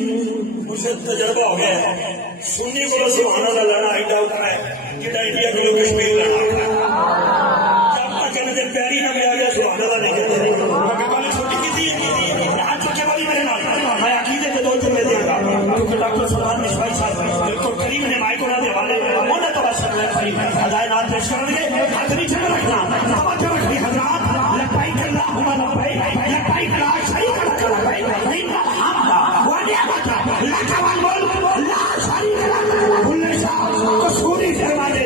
तजर्बा हो गया है सुन्नी को सुभाना का लड़ा एडा उठा है कि इंडिया के लोग कश्मीर लड़ा जब तक कहते प्यारी ना भी आ गया सुभाना का नहीं कहते छोटी की थी आज के वाली मेरे नाल मैं अकीदे के दो जुम्मे देगा क्योंकि डॉक्टर सलमान मिश्वाई साहब बिल्कुल करीब ने माइको ना दे वाले उन्हें तो बस हदायत नाम पेश करेंगे हाथ नीचे रखना तवज्जो रखनी हजरात लब्बाइक अल्लाहुम्मा लब्बाइक लब्बाइक ला शरीक लक लब्बाइक नहीं हमदा व निअमत लक वल मुल्क ला शरीक लक बुल्ले साहब कसूरी फरमाते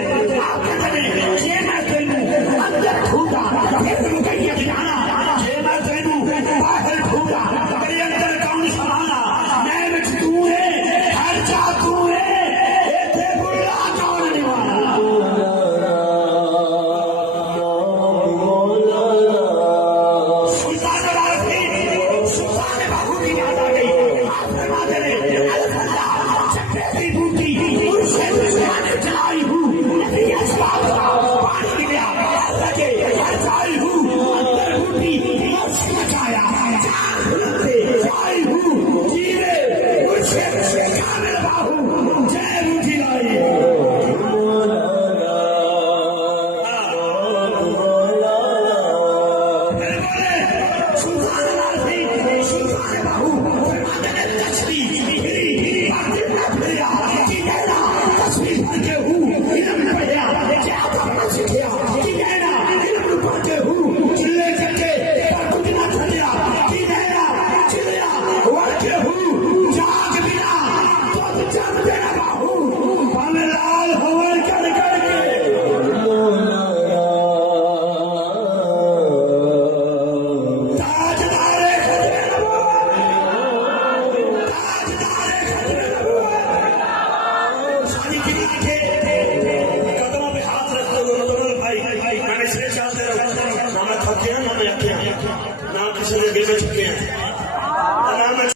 आप कहते हैं ये मैं तेनू अंदर ढूंढा फिर मुकैयत जाना ये मैं तेनू बाहर ढूंढा तेरे अंदर कौन समाना मैं विच तू है हर जा तू है एथे बुल्ला कौन निवाना किथे कदमों पे हाथ रखते हुए मतलब भाई मैं इसलिए चाहते रहो ना मैं थके ना मैं अके ना किसी के गिर में चुके हैं